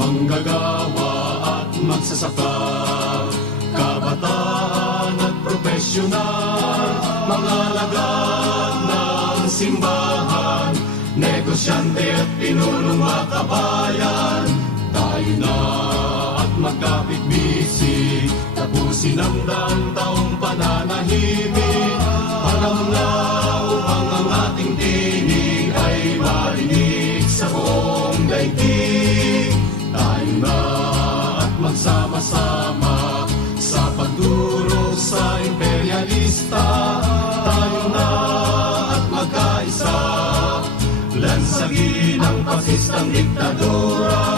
manggagawa at magsasaka, kabataan at profesional, mga alagad ng simbahan, negosyante at pinunong makabayan. Tayo na at magkapit-bisig, tapusin ang daang taong pananahimik. Panahon na upang ang ating tinig ay marinig sa buong daigdig. Tayo na at magsama-sama sa pagdurog sa imperialista. Tayo na at magkaisa, lansagin ang pasistang diktadura.